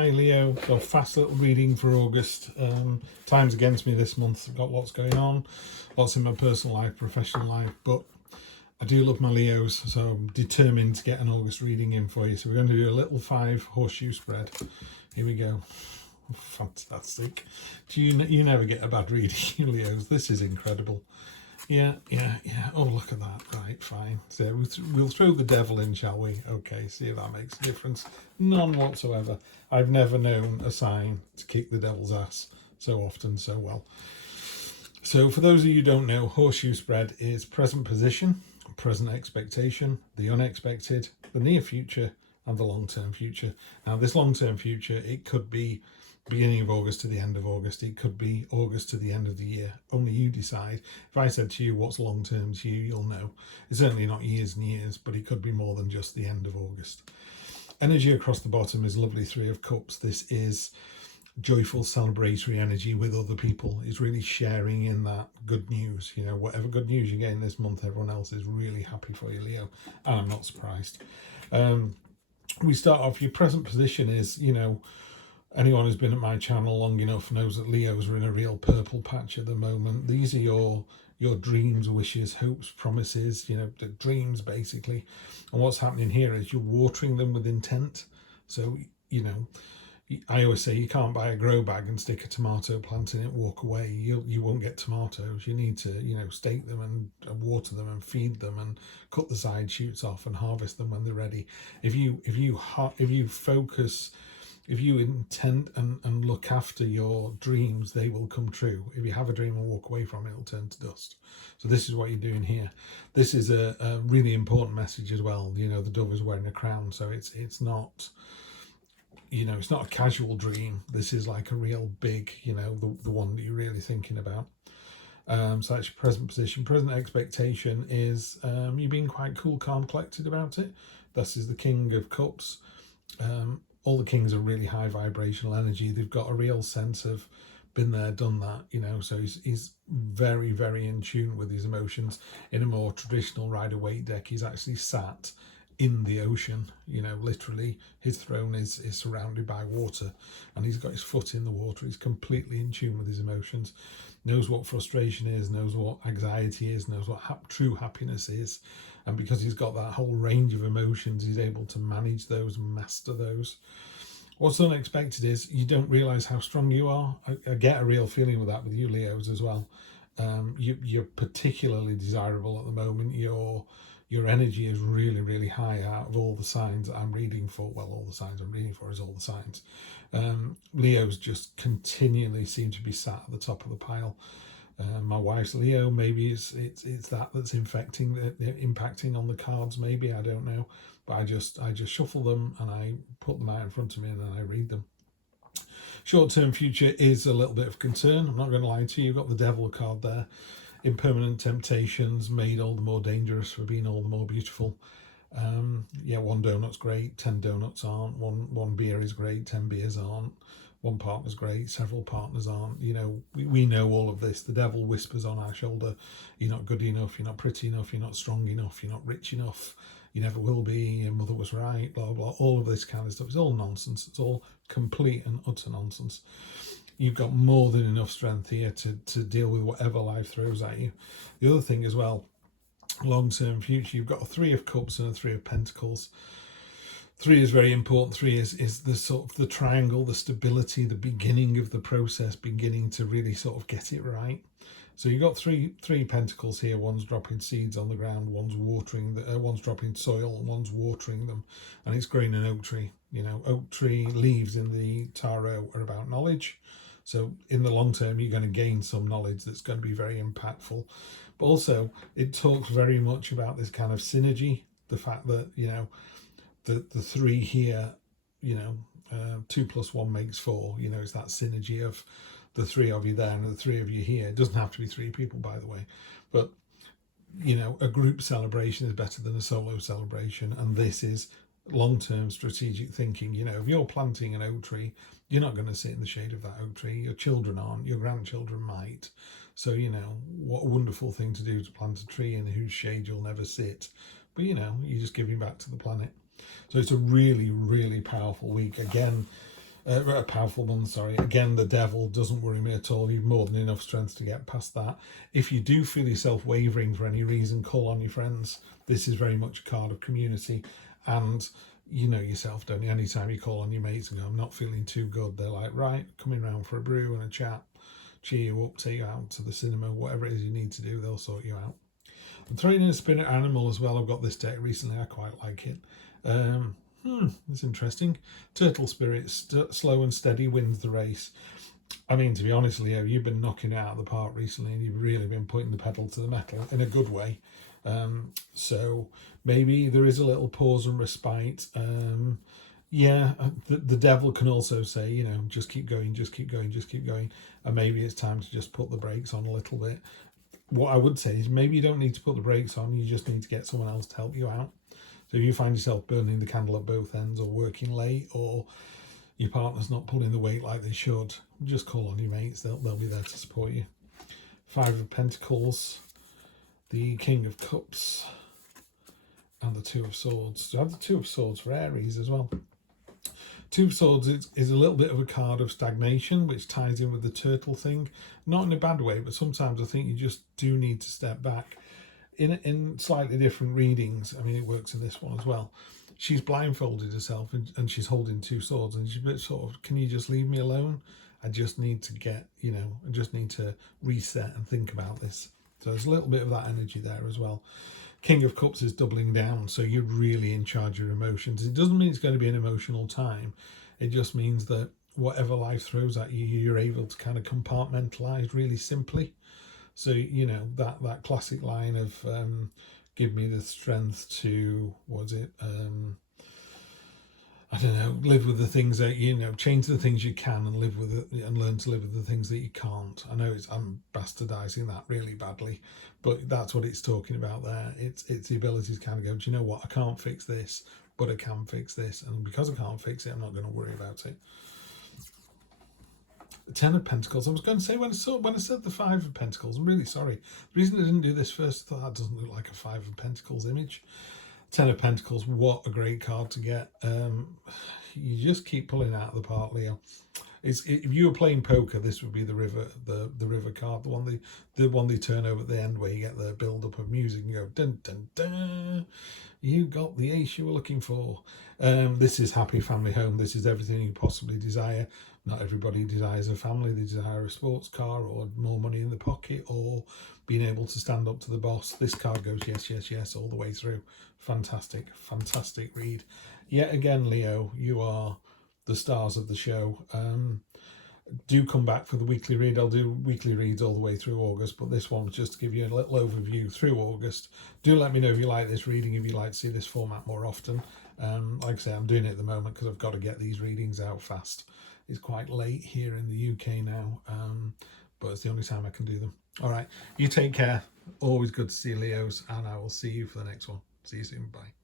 Hi Leo, got a fast little reading for August. Time's against me this month. I've got lots going on, lots in my personal life, professional life, but I do love my Leos, so I'm determined to get an August reading in for you. So we're going to do a little 5 horseshoe spread. Here we go. Fantastic. You never get a bad reading, Leos. This is incredible. Yeah. Oh, look at that. Right, fine. So we'll throw the devil in, shall we? Okay, see if that makes a difference. None whatsoever. I've never known a sign to kick the devil's ass so often, so well. So for those of you who don't know, horseshoe spread is present position, present expectation, the unexpected, the near future, and the long-term future. Now, this long-term future, it could be beginning of August to the end of August. It could be August to the end of the year. Only you decide. If I said to you what's long term to you, you'll know. It's certainly not years and years, but it could be more than just the end of August. Energy across the bottom is lovely 3 of Cups. This is joyful celebratory energy with other people. It's really sharing in that good news. You know, whatever good news you get in this month, everyone else is really happy for you, Leo. And I'm not surprised. We start off, your present position is, you know, anyone who's been at my channel long enough knows that Leos are in a real purple patch at the moment. These are your dreams, wishes, hopes, promises, you know, the dreams basically. And what's happening here is you're watering them with intent. So, you know, I always say you can't buy a grow bag and stick a tomato plant in it, walk away. You won't get tomatoes. You need to, you know, stake them and water them and feed them and cut the side shoots off and harvest them when they're ready. If you focus, if you intend and look after your dreams, they will come true. If you have a dream and walk away from it, it'll turn to dust. So this is what you're doing here. This is a really important message as well. You know, the dove is wearing a crown, so it's not, you know, it's not a casual dream. This is like a real big, you know, the one that you're really thinking about. So that's your present position. Present expectation is you being quite cool, calm, collected about it. This is the King of Cups. All the kings are really high vibrational energy. They've got a real sense of been there, done that, you know, so he's very, very in tune with his emotions. In a more traditional Rider-Waite deck, he's actually sat in the ocean, you know, literally his throne is surrounded by water and he's got his foot in the water. He's completely in tune with his emotions, knows what frustration is, knows what anxiety is, knows what true happiness is. And because he's got that whole range of emotions, he's able to manage those, master those. What's unexpected is you don't realize how strong you are. I get a real feeling with that with you Leos as well. You're particularly desirable at the moment. Your energy is really, really high out of all the signs that I'm reading for. Well, all the signs I'm reading for is all the signs. Leos just continually seem to be sat at the top of the pile. My wife's Leo, maybe it's that's impacting on the cards, maybe, I don't know. But I just shuffle them and I put them out in front of me and then I read them. Short-term future is a little bit of concern. I'm not going to lie to you. You've got the devil card there. Impermanent temptations made all the more dangerous for being all the more beautiful. Yeah, 1 donut's great, 10 donuts aren't. One beer is great, 10 beers aren't. One partner's great, several partners aren't. You know, we know all of this. The devil whispers on our shoulder, you're not good enough, you're not pretty enough, you're not strong enough, you're not rich enough, you never will be, your mother was right, blah, blah. All of this kind of stuff is all nonsense. It's all complete and utter nonsense. You've got more than enough strength here to deal with whatever life throws at you. The other thing as well, long-term future, you've got a 3 of Cups and a 3 of Pentacles. 3 is very important. 3 is the sort of the triangle, the stability, the beginning of the process, beginning to really sort of get it right. So you've got three pentacles here. One's dropping seeds on the ground, one's watering, one's dropping soil, and one's watering them, and it's growing an oak tree. You know, oak tree leaves in the tarot are about knowledge. So in the long term, you're going to gain some knowledge that's going to be very impactful. But also, it talks very much about this kind of synergy, the fact that, you know, the 3 here, you know, 2 + 1 makes 4. You know, it's that synergy of the 3 of you there and the 3 of you here. It doesn't have to be 3 people, by the way. But, you know, a group celebration is better than a solo celebration. And this is long-term strategic thinking. You know, if you're planting an oak tree, you're not going to sit in the shade of that oak tree. Your children aren't, your grandchildren might. So, you know, what a wonderful thing to do, to plant a tree in whose shade you'll never sit. But, you know, you're just giving back to the planet. So it's a really, really powerful week. Again, A powerful one, sorry. Again, the devil doesn't worry me at all. You've more than enough strength to get past that. If you do feel yourself wavering for any reason, call on your friends. This is very much a card of community, and you know yourself, don't you? Anytime you call on your mates and go, I'm not feeling too good, they're like, right, coming round for a brew and a chat, cheer you up, take you out to the cinema, whatever it is you need to do, they'll sort you out. I'm throwing in a spirit animal as well. I've got this deck recently, I quite like it. It's interesting. Turtle spirit, slow and steady wins the race. I mean, to be honest, Leo, you've been knocking it out of the park recently, and you've really been putting the pedal to the metal in a good way. So maybe there is a little pause and respite. Yeah, the devil can also say, you know, just keep going, just keep going, just keep going. And maybe it's time to just put the brakes on a little bit. What I would say is maybe you don't need to put the brakes on, you just need to get someone else to help you out. So if you find yourself burning the candle at both ends, or working late, or your partner's not pulling the weight like they should, just call on your mates, they'll be there to support you. Five of Pentacles, the King of Cups, and the Two of Swords. So I have the Two of Swords for Aries as well. Two of Swords is a little bit of a card of stagnation, which ties in with the turtle thing. Not in a bad way, but sometimes I think you just do need to step back. In slightly different readings, I mean, it works in this one as well. She's blindfolded herself and she's holding two swords, and she's a bit sort of, can you just leave me alone? I just need to get, you know, I just need to reset and think about this. So there's a little bit of that energy there as well. King of Cups is doubling down, so you're really in charge of your emotions. It doesn't mean it's going to be an emotional time. It just means that whatever life throws at you, you're able to kind of compartmentalize really simply. So, you know, that classic line of give me the strength to, I don't know, live with the things that, you know, change the things you can and live with it, and learn to live with the things that you can't. I know I'm bastardizing that really badly, but that's what it's talking about there. It's the ability to kind of go, do you know what, I can't fix this, but I can fix this. And because I can't fix it, I'm not going to worry about it. Ten of Pentacles. I was going to say when I said the Five of Pentacles, I'm really sorry. The reason I didn't do this first, I thought that doesn't look like a Five of Pentacles image. Ten of Pentacles, what a great card to get. You just keep pulling out of the park, Leo. If you were playing poker, this would be the river, the river card, the one they turn over at the end where you get the build up of music and you go dun dun dun. You got the ace you were looking for. This is happy family home. This is everything you possibly desire. Not everybody desires a family. They desire a sports car, or more money in the pocket, or being able to stand up to the boss. This card goes yes, yes, yes all the way through. Fantastic, fantastic read. Yet again, Leo, you are the stars of the show. Do come back for the weekly read. I'll do weekly reads all the way through August, but this one was just to give you a little overview through August. Do let me know if you like this reading, if you like to see this format more often. Like I say, I'm doing it at the moment because I've got to get these readings out fast. It's quite late here in the UK now, but it's the only time I can do them. All right, you take care. Always good to see Leos, and I will see you for the next one. See you soon. Bye.